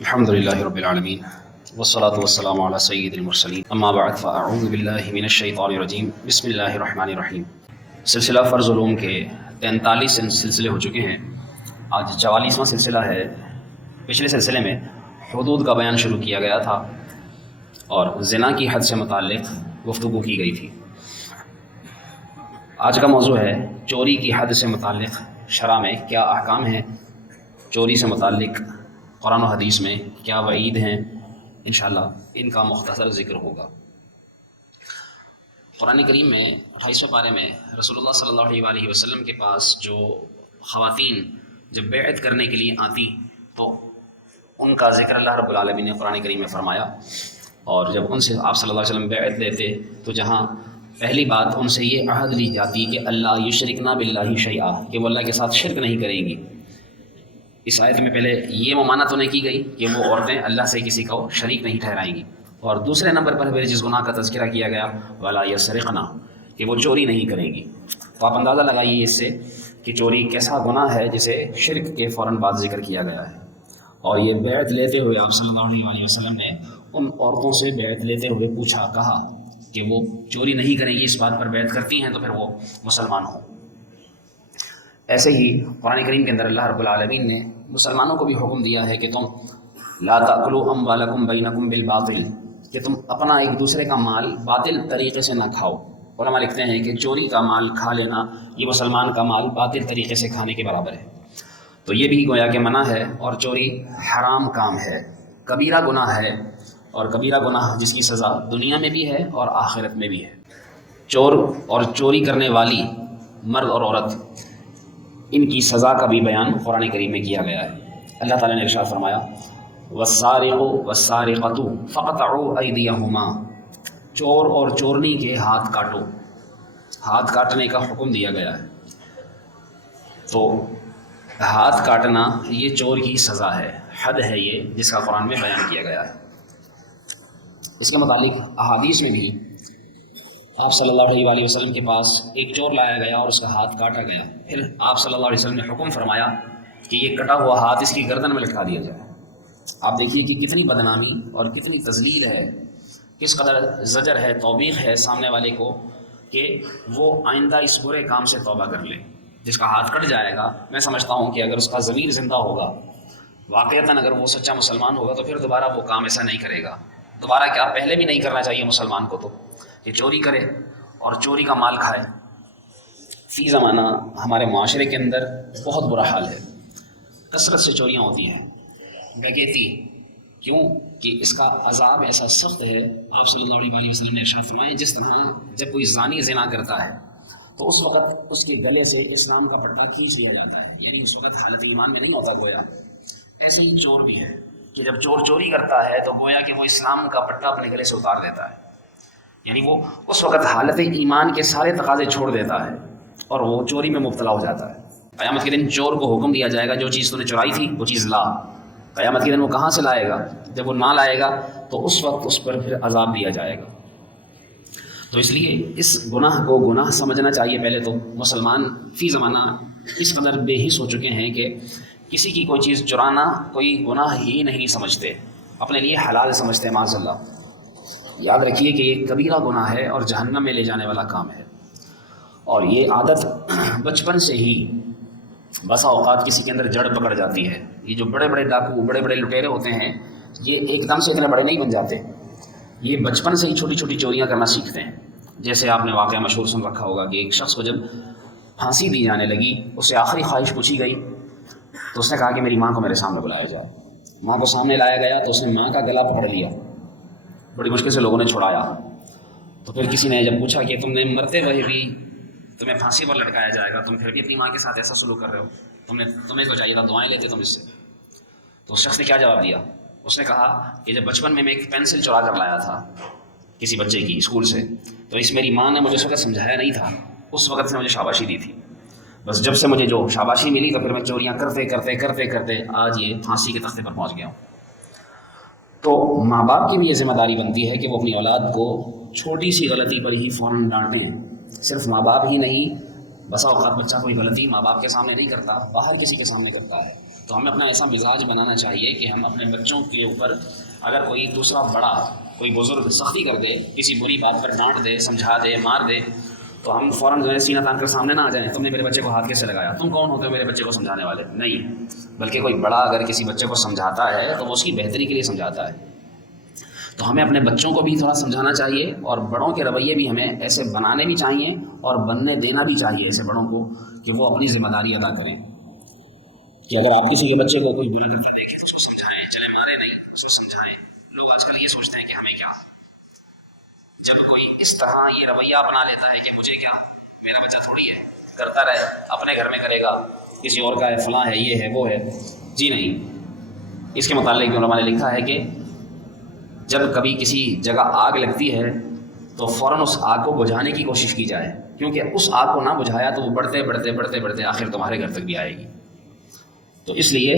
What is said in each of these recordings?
الحمدللہ رب العالمین والصلاة والسلام علی سید المرسلین اما بعد فاعوذ باللہ من الشیطان الرجیم بسم اللہ الرحمن الرحیم۔ سلسلہ فرض علوم کے 43 سلسلے ہو چکے ہیں، آج 44واں سلسلہ ہے۔ پچھلے سلسلے میں حدود کا بیان شروع کیا گیا تھا اور زنا کی حد سے متعلق گفتگو کی گئی تھی۔ آج کا موضوع ہے چوری کی حد سے متعلق شرع میں کیا احکام ہیں، چوری سے متعلق قرآن و حدیث میں کیا وعید ہیں، انشاءاللہ ان کا مختصر ذکر ہوگا۔ قرآن کریم میں 28ویں پارے میں رسول اللہ صلی اللہ علیہ وسلم کے پاس جو خواتین جب بیعت کرنے کے لیے آتی تو ان کا ذکر اللہ رب العالمین نے قرآن کریم میں فرمایا، اور جب ان سے آپ صلی اللہ علیہ وسلم بیعت لیتے تو جہاں پہلی بات ان سے یہ عہد لی جاتی کہ اللہ یشرکنا باللہ شیئا، کہ وہ اللہ کے ساتھ شرک نہیں کریں گی۔ اس آیت میں پہلے یہ ممانعت انہیں کی گئی کہ وہ عورتیں اللہ سے کسی کو شریک نہیں ٹھہرائیں گی، اور دوسرے نمبر پر پھر جس گناہ کا تذکرہ کیا گیا ولا یسرقنا، کہ وہ چوری نہیں کریں گی۔ تو آپ اندازہ لگائیے اس سے کہ چوری کیسا گناہ ہے جسے شرک کے فوراً بعد ذکر کیا گیا ہے۔ اور یہ بیعت لیتے ہوئے آپ صلی اللہ علیہ وسلم نے ان عورتوں سے بیعت لیتے ہوئے پوچھا، کہا کہ وہ چوری نہیں کریں گی، اس بات پر بیعت کرتی ہیں تو پھر وہ مسلمان ہوں۔ ایسے ہی قرآن کریم کے اندر اللہ رب العالمین نے مسلمانوں کو بھی حکم دیا ہے کہ تم لا تأکلوا اموالکم بینکم بالباطل، کہ تم اپنا ایک دوسرے کا مال باطل طریقے سے نہ کھاؤ۔ علماء لکھتے ہیں کہ چوری کا مال کھا لینا یہ مسلمان کا مال باطل طریقے سے کھانے کے برابر ہے۔ تو یہ بھی گویا کہ منع ہے، اور چوری حرام کام ہے، کبیرہ گناہ ہے، اور کبیرہ گناہ جس کی سزا دنیا میں بھی ہے اور آخرت میں بھی ہے۔ چور اور چوری کرنے والی مرد اور عورت، ان کی سزا کا بھی بیان قرآن کریم میں کیا گیا ہے۔ اللہ تعالیٰ نے ارشاد فرمایا والسارق والسارقۃ فاقطعوا ایدیہما، چور اور چورنی کے ہاتھ کاٹو، ہاتھ کاٹنے کا حکم دیا گیا ہے۔ تو ہاتھ کاٹنا یہ چور کی سزا ہے، حد ہے یہ جس کا قرآن میں بیان کیا گیا ہے۔ اس کے متعلق احادیث میں بھی آپ صلی اللہ علیہ وسلم کے پاس ایک چور لایا گیا اور اس کا ہاتھ کاٹا گیا، پھر آپ صلی اللہ علیہ وسلم نے حکم فرمایا کہ یہ کٹا ہوا ہاتھ اس کی گردن میں لٹکا دیا جائے۔ آپ دیکھیے کہ کتنی بدنامی اور کتنی تذلیل ہے، کس قدر زجر ہے، توبیخ ہے سامنے والے کو کہ وہ آئندہ اس برے کام سے توبہ کر لے۔ جس کا ہاتھ کٹ جائے گا، میں سمجھتا ہوں کہ اگر اس کا ضمیر زندہ ہوگا، واقعتاً اگر وہ سچا مسلمان ہوگا تو پھر دوبارہ وہ کام ایسا نہیں کرے گا۔ دوبارہ کیا، پہلے بھی نہیں کرنا چاہیے مسلمان کو تو کہ چوری کرے اور چوری کا مال کھائے۔ فی زمانہ ہمارے معاشرے کے اندر بہت برا حال ہے، کثرت سے چوریاں ہوتی ہیں، ڈکیتی، کیوں کہ اس کا عذاب ایسا سخت ہے۔ آپ صلی اللہ علیہ وسلم نے ارشاد فرمایا جس طرح جب کوئی زانی زنا کرتا ہے تو اس وقت اس کے گلے سے اسلام کا پٹا کھینچ لیا جاتا ہے، یعنی اس وقت حالت ایمان میں نہیں ہوتا گویا۔ ایسے ہی چور بھی ہے کہ جب چور چوری کرتا ہے تو گویا کہ وہ اسلام کا پٹا اپنے گلے سے اتار دیتا ہے، یعنی وہ اس وقت حالت ایمان کے سارے تقاضے چھوڑ دیتا ہے اور وہ چوری میں مبتلا ہو جاتا ہے۔ قیامت کے دن چور کو حکم دیا جائے گا جو چیز تو نے چرائی تھی وہ چیز لا۔ قیامت کے دن وہ کہاں سے لائے گا؟ جب وہ نہ لائے گا تو اس وقت اس پر پھر عذاب دیا جائے گا۔ تو اس لیے اس گناہ کو گناہ سمجھنا چاہیے۔ پہلے تو مسلمان فی زمانہ اس قدر بے حس ہو چکے ہیں کہ کسی کی کوئی چیز چرانا کوئی گناہ ہی نہیں سمجھتے، اپنے لیے حلال سمجھتے، معاذ اللہ۔ یاد رکھیے کہ یہ کبیرہ گناہ ہے اور جہنم میں لے جانے والا کام ہے، اور یہ عادت بچپن سے ہی بسا اوقات کسی کے اندر جڑ پکڑ جاتی ہے۔ یہ جو بڑے بڑے ڈاکو، بڑے بڑے لٹیرے ہوتے ہیں، یہ ایک دم سے اتنے بڑے نہیں بن جاتے، یہ بچپن سے ہی چھوٹی چھوٹی چوریاں کرنا سیکھتے ہیں۔ جیسے آپ نے واقعہ مشہور سن رکھا ہوگا کہ ایک شخص کو جب پھانسی دی جانے لگی، اس سے آخری خواہش پوچھی گئی تو اس نے کہا کہ میری ماں کو میرے سامنے بلایا جائے۔ ماں کو سامنے لایا گیا تو اس نے ماں کا گلا پکڑ لیا، بڑی مشکل سے لوگوں نے چھڑایا۔ تو پھر کسی نے جب پوچھا کہ تم نے مرتے ہوئے بھی تمہیں پھانسی پر لٹکایا جائے گا، تم پھر بھی اپنی ماں کے ساتھ ایسا سلوک کر رہے ہو، تمہیں تو چاہیے تھا دعائیں لیتے تم اس سے۔ تو اس شخص نے کیا جواب دیا؟ اس نے کہا کہ جب بچپن میں ایک پینسل چرا کر لایا تھا کسی بچے کی اسکول سے، تو اس میری ماں نے مجھے اس وقت سمجھایا نہیں تھا، اس وقت سے مجھے شاباشی دی تھی، بس جب سے مجھے جو شاباشی ملی تو پھر میں چوریاں کرتے کرتے کرتے کرتے آج یہ پھانسی کے تختے پر پہنچ گیا ہوں۔ تو ماں باپ کی بھی یہ ذمہ داری بنتی ہے کہ وہ اپنی اولاد کو چھوٹی سی غلطی پر ہی فوراً ڈانٹیں۔ صرف ماں باپ ہی نہیں، بسا اوقات بچہ کوئی غلطی ماں باپ کے سامنے نہیں کرتا، باہر کسی کے سامنے کرتا ہے، تو ہمیں اپنا ایسا مزاج بنانا چاہیے کہ ہم اپنے بچوں کے اوپر اگر کوئی دوسرا بڑا کوئی بزرگ سختی کر دے، کسی بری بات پر ڈانٹ دے، سمجھا دے، مار دے، تو ہم فوراً جو ہے سینہ تان کر سامنے نہ آ جائیں، تم نے میرے بچے کو ہاتھ کیسے لگایا، تم کون ہوتے ہو میرے بچے کو سمجھانے والے؟ نہیں، بلکہ کوئی بڑا اگر کسی بچے کو سمجھاتا ہے تو وہ اس کی بہتری کے لیے سمجھاتا ہے۔ تو ہمیں اپنے بچوں کو بھی تھوڑا سمجھانا چاہیے، اور بڑوں کے رویے بھی ہمیں ایسے بنانے بھی چاہیے اور بننے دینا بھی چاہیے ایسے بڑوں کو کہ وہ اپنی ذمہ داری ادا کریں، کہ اگر آپ کسی کے بچے کو کوئی برا کرتے دیکھیں تو اس کو سمجھائیں، چلے مارے نہیں، اسے سمجھائیں۔ لوگ آج کل یہ سوچتے ہیں کہ ہمیں کیا، جب کوئی اس طرح یہ رویہ اپنا لیتا ہے کہ مجھے کیا، میرا بچہ تھوڑی ہے، کرتا رہے، اپنے گھر میں کرے گا، کسی اور کا ہے، فلاں ہے، یہ ہے، وہ ہے، جی نہیں۔ اس کے متعلق علماء نے لکھا ہے کہ جب کبھی کسی جگہ آگ لگتی ہے تو فوراً اس آگ کو بجھانے کی کوشش کی جائے، کیونکہ اس آگ کو نہ بجھایا تو وہ بڑھتے بڑھتے بڑھتے بڑھتے آخر تمہارے گھر تک بھی آئے گی۔ تو اس لیے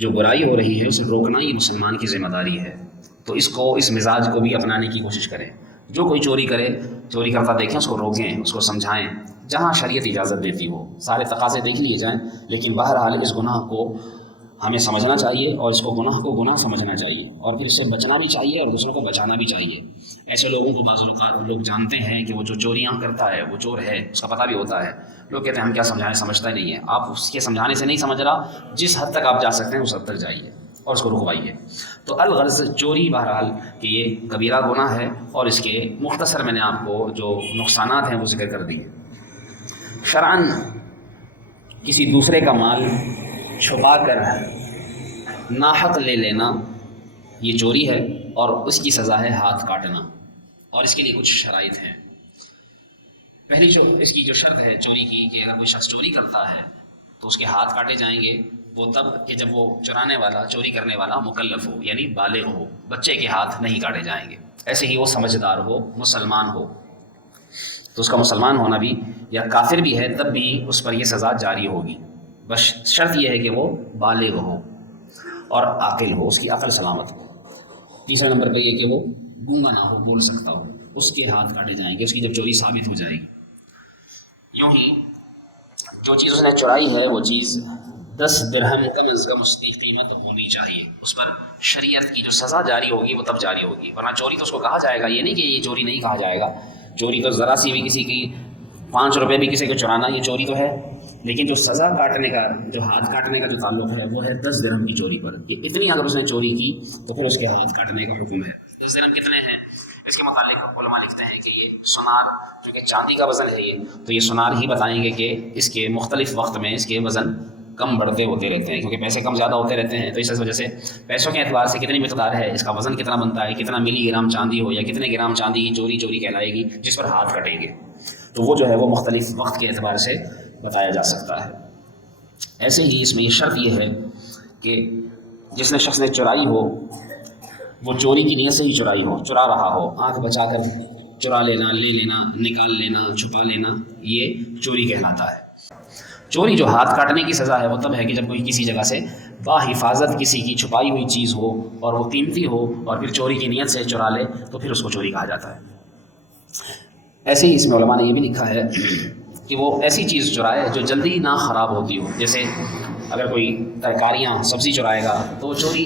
جو برائی ہو رہی ہے اسے روکنا یہ مسلمان کی ذمہ داری ہے۔ تو اس مزاج کو بھی اپنانے کی کوشش کریں۔ جو کوئی چوری کرے، چوری کرتا دیکھیں اس کو روکیں، اس کو سمجھائیں، جہاں شریعت اجازت دیتی ہو، سارے تقاضے دیکھ لیے جائیں، لیکن بہرحال اس گناہ کو ہمیں سمجھنا چاہیے اور اس کو گناہ سمجھنا چاہیے، اور پھر اس سے بچنا بھی چاہیے اور دوسروں کو بچانا بھی چاہیے۔ ایسے لوگوں کو بعض اوقات لوگ جانتے ہیں کہ وہ جو چوریاں کرتا ہے وہ چور ہے، اس کا پتہ بھی ہوتا ہے، لوگ کہتے ہیں ہم کیا سمجھائیں، سمجھتا ہی نہیں ہے۔ آپ اس کے سمجھانے سے نہیں سمجھ رہا، جس حد تک آپ جا سکتے ہیں اس حد تک جائیے اور اس کو رکوائیے۔ تو الغرض چوری بہرحال کہ یہ کبیرہ گناہ ہے، اور اس کے مختصر میں نے آپ کو جو نقصانات ہیں وہ ذکر کر دیے۔ شرعاً کسی دوسرے کا مال چھپا کر ناحق لے لینا یہ چوری ہے، اور اس کی سزا ہے ہاتھ کاٹنا، اور اس کے لیے کچھ شرائط ہیں۔ پہلی جو اس کی جو شرط ہے چوری کی کہ اگر کوئی شخص چوری کرتا ہے تو اس کے ہاتھ کاٹے جائیں گے، وہ تب کہ جب وہ چرانے والا، چوری کرنے والا مکلف ہو، یعنی بالغ ہو، بچے کے ہاتھ نہیں کاٹے جائیں گے۔ ایسے ہی وہ سمجھدار ہو، مسلمان ہو، تو اس کا مسلمان ہونا بھی، یا کافر بھی ہے تب بھی اس پر یہ سزا جاری ہوگی، بس شرط یہ ہے کہ وہ بالغ ہو اور عاقل ہو، اس کی عقل سلامت ہو۔ تیسرے نمبر پہ یہ کہ وہ گونگا نہ ہو، بول سکتا ہو، اس کے ہاتھ کاٹے جائیں گے اس کی جب چوری ثابت ہو جائے گی۔ یوں ہی جو چیز اس نے چرائی ہے وہ چیز 10 درہم کم از کم اس کی قیمت ہونی چاہیے، اس پر شریعت کی جو سزا جاری ہوگی وہ تب جاری ہوگی، ورنہ چوری تو اس کو کہا جائے گا، یہ نہیں کہ یہ چوری نہیں کہا جائے گا۔ چوری تو ذرا سی بھی کسی کی 5 روپے بھی کسی کو چرانا یہ چوری تو ہے، لیکن جو سزا کاٹنے کا، جو ہاتھ کاٹنے کا جو تعلق ہے وہ ہے 10 درہم کی چوری پر، کہ اتنی اگر اس نے چوری کی تو پھر اس کے ہاتھ کاٹنے کا حکم ہے۔ 10 درہم کتنے ہیں؟ اس کے متعلق علماء لکھتے ہیں کہ یہ سونار، چونکہ چاندی کا وزن ہے یہ، تو یہ سونار ہی بتائیں گے کہ اس کے مختلف وقت میں اس کے وزن کم بڑھتے ہوتے رہتے ہیں، کیونکہ پیسے کم زیادہ ہوتے رہتے ہیں، تو اس وجہ سے پیسوں کے اعتبار سے کتنی مقدار ہے، اس کا وزن کتنا بنتا ہے، کتنا ملی گرام چاندی ہو یا کتنے گرام چاندی کی چوری کہلائے گی جس پر ہاتھ کٹیں گے، تو وہ جو ہے وہ مختلف وقت کے اعتبار سے بتایا جا سکتا ہے۔ ایسے ہی اس میں یہ شرط یہ ہے کہ جس نے شخص نے چرائی ہو وہ چوری کی نیت سے ہی چرائی ہو، چرا رہا ہو، آنکھ بچا کر چرا لینا، لے لینا، نکال لینا، چھپا لینا، یہ چوری کہلاتا ہے۔ چوری جو ہاتھ کاٹنے کی سزا ہے وہ تب ہے کہ جب کوئی کسی جگہ سے باحفاظت کسی کی چھپائی ہوئی چیز ہو اور وہ قیمتی ہو اور پھر چوری کی نیت سے چرا لے تو پھر اس کو چوری کہا جاتا ہے۔ ایسے ہی اس میں علماء نے یہ بھی لکھا ہے کہ وہ ایسی چیز چرائے جو جلدی نہ خراب ہوتی ہو، جیسے اگر کوئی ترکاریاں، سبزی چرائے گا تو وہ چوری،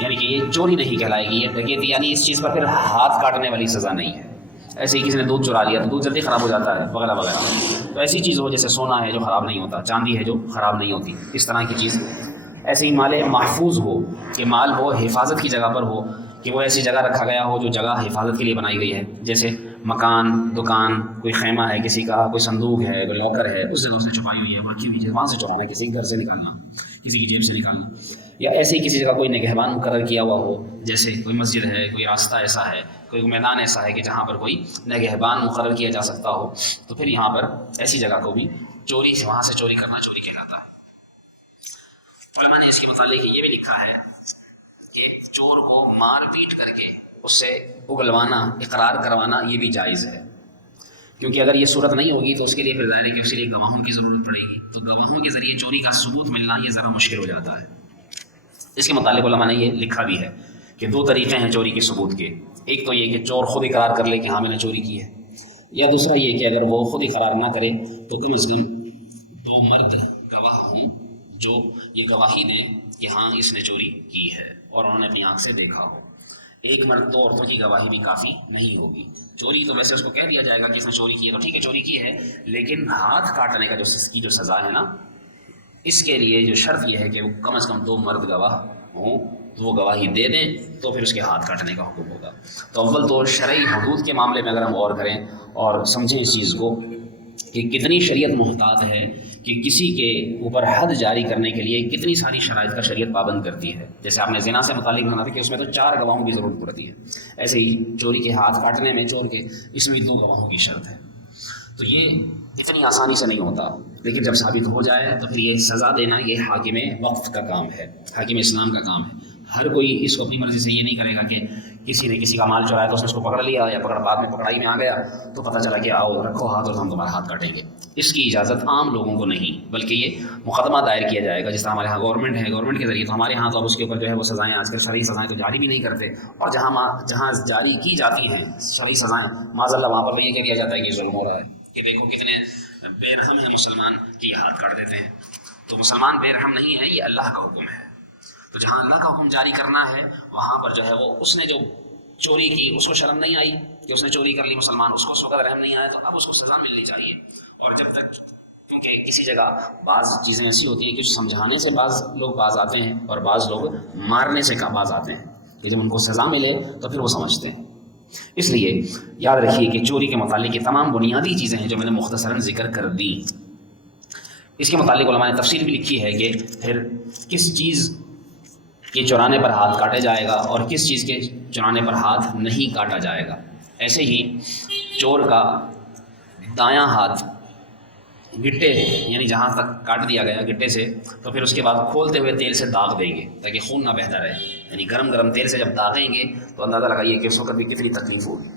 یعنی کہ یہ چوری نہیں کہلائے گی، یہ ڈکیتی، یعنی اس چیز پر پھر ہاتھ کاٹنے والی سزا نہیں ہے۔ ایسے ہی کسی نے دودھ چرا لیا تو دودھ جلدی خراب ہو جاتا ہے، وغیرہ وغیرہ۔ تو ایسی چیز ہو جیسے سونا ہے جو خراب نہیں ہوتا، چاندی ہے جو خراب نہیں ہوتی، اس طرح کی چیز۔ ایسے ہی مال محفوظ ہو، کہ مال وہ حفاظت کی جگہ پر ہو، کہ وہ ایسی جگہ رکھا گیا ہو جو جگہ حفاظت کے لیے بنائی گئی ہے، جیسے مکان، دکان، کوئی خیمہ ہے کسی کا، کوئی صندوق ہے، کوئی لاکر ہے، اس جگہ اس نے چھپائی ہوئی ہے، وہ رکھی ہوئی ہے، وہاں سے چرانا، کسی کے گھر سے نکالنا، کسی کی جیب سے نکالنا، یا ایسے ہی کسی جگہ کوئی نگہبان مقرر کیا ہوا ہو، جیسے کوئی مسجد ہے، کوئی راستہ ایسا ہے، کوئی میدان ایسا ہے کہ جہاں پر کوئی نگہبان مقرر کیا جا سکتا ہو، تو پھر یہاں پر ایسی جگہ کو بھی چوری سے، وہاں سے چوری کرنا چوری کہلاتا ہے۔ علماء نے اس کے متعلق یہ بھی لکھا ہے کہ چور کو مار پیٹ کر کے اس سے اگلوانا، اقرار کروانا یہ بھی جائز ہے، کیونکہ اگر یہ صورت نہیں ہوگی تو اس کے لیے پھر ظاہر ہے کہ اس کے لیے گواہوں کی ضرورت پڑے گی، تو گواہوں کے ذریعے چوری کا ثبوت ملنا یہ ذرا مشکل ہو جاتا ہے۔ اس کے متعلق علماء نے یہ لکھا بھی ہے کہ 2 طریقے ہیں چوری کے ثبوت کے، ایک تو یہ کہ چور خود اقرار کر لے کہ ہاں میں نے چوری کی ہے، یا دوسرا یہ کہ اگر وہ خود اقرار نہ کرے تو کم از کم 2 مرد گواہ ہوں جو یہ گواہی دیں کہ ہاں اس نے چوری کی ہے اور انہوں نے اپنی آنکھ سے دیکھا ہو۔ ایک مرد دو عورتوں کی گواہی بھی کافی نہیں ہوگی۔ چوری تو ویسے اس کو کہہ دیا جائے گا کہ اس نے چوری کی ہے تو ٹھیک ہے چوری کی ہے، لیکن ہاتھ کاٹنے کا اس کی جو سزا ہے نا، اس کے لیے جو شرط یہ ہے کہ وہ کم از کم 2 مرد گواہ ہوں، تو وہ گواہی دے دیں تو پھر اس کے ہاتھ کاٹنے کا حکم ہوگا۔ تو اول تو شرعی حدود کے معاملے میں اگر ہم غور کریں اور سمجھیں اس چیز کو کہ کتنی شریعت محتاط ہے کہ کسی کے اوپر حد جاری کرنے کے لیے کتنی ساری شرائط کا شریعت پابند کرتی ہے۔ جیسے آپ نے زنا سے متعلق بنا تھا کہ اس میں تو 4 گواہوں کی ضرورت پڑتی ہے، ایسے ہی چوری کے ہاتھ کاٹنے میں چور کے اس میں بھی 2 گواہوں کی شرط ہے۔ تو یہ اتنی آسانی سے نہیں ہوتا، لیکن جب ثابت ہو جائے تو پھر یہ سزا دینا یہ حاکم وقت کا کام ہے، حاکم اسلام کا کام ہے۔ ہر کوئی اس کو اپنی مرضی سے یہ نہیں کرے گا کہ کسی نے کسی کا مال چرایا تو اس نے اس کو پکڑ لیا یا بعد میں پکڑائی میں آ گیا تو پتہ چلا کہ آؤ رکھو ہاتھ اور ہم تمہارا ہاتھ کاٹیں گے۔ اس کی اجازت عام لوگوں کو نہیں، بلکہ یہ مقدمہ دائر کیا جائے گا۔ جس طرح ہمارے ہاں گورنمنٹ ہے، گورنمنٹ کے ذریعے تو ہمارے ہاں تو اب اس کے اوپر جو ہے وہ سزائیں آج کل شرعی سزائیں تو جاری بھی نہیں کرتے، اور جہاں جاری کی جاتی ہیں شرعی سزائیں معاذ اللہ وہاں پر یہ کہہ دیا جاتا ہے کہ ظلم ہو رہا ہے، کہ دیکھو کتنے بے رحم ہیں مسلمان کہ یہ ہاتھ کاٹ دیتے ہیں۔ تو مسلمان بے رحم نہیں ہے، یہ اللہ کا حکم ہے۔ تو جہاں اللہ کا حکم جاری کرنا ہے وہاں پر جو ہے وہ اس نے جو چوری کی اس کو شرم نہیں آئی کہ اس نے چوری کر لی، مسلمان اس کو اس وقت رحم نہیں آیا، تو اب اس کو سزا ملنی چاہیے۔ اور جب تک کیونکہ کسی جگہ بعض چیزیں ایسی ہوتی ہیں کہ سمجھانے سے بعض لوگ باز آتے ہیں اور بعض لوگ مارنے سے باز آتے ہیں، کہ جب ان کو سزا ملے تو پھر وہ سمجھتے ہیں۔ اس لیے یاد رکھیے کہ چوری کے متعلق یہ تمام بنیادی چیزیں ہیں جو میں نے مختصراً ذکر کر دی۔ اس کے متعلق علماء نے تفصیل بھی لکھی ہے کہ پھر کس چیز کے چرانے پر ہاتھ کاٹے جائے گا اور کس چیز کے چرانے پر ہاتھ نہیں کاٹا جائے گا۔ ایسے ہی چور کا دایاں ہاتھ گٹے یعنی جہاں تک کاٹ دیا گیا گٹے سے، تو پھر اس کے بعد کھولتے ہوئے تیل سے داغ دیں گے تاکہ خون نہ بہتا رہے، یعنی گرم تیل سے جب داغیں گے تو اندازہ لگائیے کہ اس وقت بھی کتنی تکلیف ہوگی۔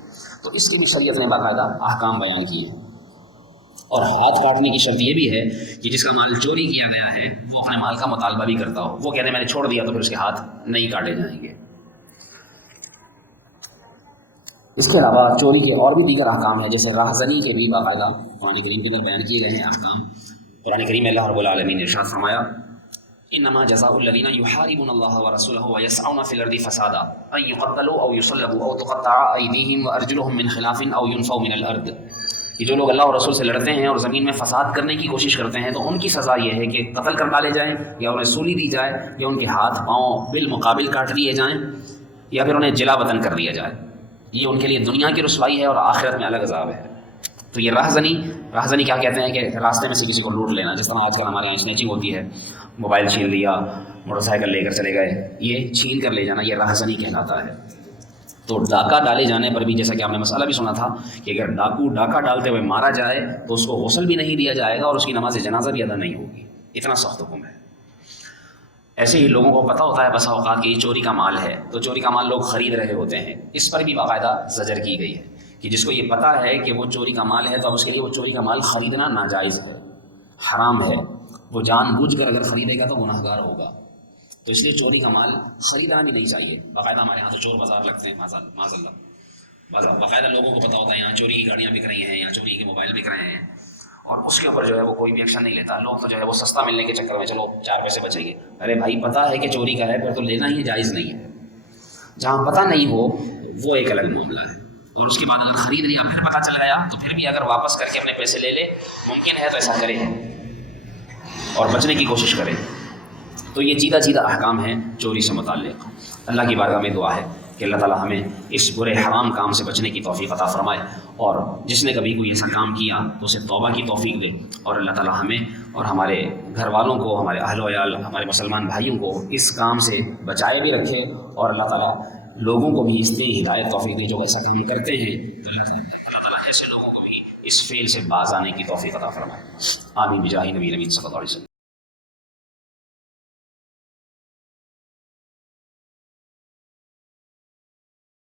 تو اس کی بھی شریعت نے باقاعدہ احکام بیان کیے۔ اور ہاتھ کاٹنے کی شرط یہ بھی ہے کہ جس کا مال چوری کیا گیا ہے وہ اپنے مال کا مطالبہ بھی کرتا ہو، وہ کہتے ہیں میں نے چھوڑ دیا تو پھر اس کے ہاتھ نہیں کاٹے جائیں گے۔ اس کے علاوہ چوری کے اور بھی دیگر احکام ہیں، جیسے راہزنی کے بھی باقاعدہ قرآن کریم کے اندر بیان کیے گئے ہیں احکام۔ قرآن کریم میں اللہ رب العالمین نے ارشاد فرمایا انما جزاء الذین یحاربون اللہ ورسولہ ویسعون فی الارض فسادا ان یقتلوا او یصلبوا او تقطع ایدیہم وارجلہم من خلاف او ینفوا من الارض۔ کہ جو لوگ اللہ اور رسول سے لڑتے ہیں اور زمین میں فساد کرنے کی کوشش کرتے ہیں تو ان کی سزا یہ ہے کہ قتل کر ڈالے جائیں یا انہیں سولی دی جائے یا ان کے ہاتھ پاؤں بالمقابل کاٹ دیے جائیں یا پھر انہیں جلا وطن کر دیا جائے۔ یہ ان کے لیے دنیا کی رسوائی ہے اور آخرت میں الگ عذاب ہے۔ تو یہ راہزنی کیا کہتے ہیں کہ راستے میں سے کسی کو لوٹ لینا، جس طرح آج کل ہمارے یہاں اسنیچنگ ہوتی ہے، موبائل چھین لیا، موٹر سائیکل لے کر چلے گئے، یہ چھین کر لے جانا یہ راہزنی کہلاتا ہے۔ تو ڈاکہ ڈالے جانے پر بھی جیسا کہ آپ نے مسئلہ بھی سنا تھا کہ اگر ڈاکو ڈاکہ ڈالتے ہوئے مارا جائے تو اس کو غسل بھی نہیں دیا جائے گا اور اس کی نماز جنازہ بھی ادا نہیں ہوگی، اتنا سخت حکم ہے۔ ایسے ہی لوگوں کو پتہ ہوتا ہے بسا اوقات کہ یہ چوری کا مال ہے تو چوری کا مال لوگ خرید رہے ہوتے ہیں، اس پر بھی باقاعدہ زجر کی گئی ہے کہ جس کو یہ پتہ ہے کہ وہ چوری کا مال ہے تو اب اس کے لیے وہ چوری کا مال خریدنا ناجائز ہے، حرام ہے، وہ جان بوجھ کر اگر خریدے گا تو گناہگار ہوگا۔ تو اس لیے چوری کا مال خریدنا بھی نہیں چاہیے۔ باقاعدہ ہمارے یہاں تو چور بازار لگتے ہیں معاذ اللہ، باقاعدہ لوگوں کو پتہ ہوتا ہے یہاں چوری کی گاڑیاں بک رہی ہیں یا چوری کے موبائل بک رہے ہیں، اور اس کے اوپر جو ہے وہ کوئی بھی ایکشن نہیں لیتا۔ لوگ تو جو ہے وہ سستا ملنے کے چکر میں چلو 4 پیسے بچیں گے، ارے بھائی پتہ ہے کہ چوری کا ہے پھر تو لینا ہی جائز نہیں ہے۔ جہاں پتہ نہیں ہو وہ ایک الگ معاملہ ہے، اور اس کے بعد اگر خرید لیا پھر پتہ چل گیا تو پھر بھی اگر واپس کر کے اپنے پیسے لے لے، ممکن ہے تو ایسا کرے اور بچنے کی کوشش کرے۔ تو یہ چیدہ احکام ہیں چوری سے متعلق۔ اللہ کی بارگاہ میں دعا ہے کہ اللہ تعالیٰ ہمیں اس برے حرام کام سے بچنے کی توفیق عطا فرمائے، اور جس نے کبھی کوئی ایسا کام کیا تو اسے توبہ کی توفیق دے، اور اللہ تعالیٰ ہمیں اور ہمارے گھر والوں کو، ہمارے اہل و عیال، ہمارے مسلمان بھائیوں کو اس کام سے بچائے بھی رکھے، اور اللہ تعالیٰ لوگوں کو بھی اس نے ہدایت توفیق دے جو ایسا کام کرتے ہیں، تو اللہ تعالیٰ ایسے لوگوں کو بھی اس فعل سے باز آنے کی توفیق عطا فرمائے۔ آمین بجاہ نبی صلی اللہ علیہ وسلم۔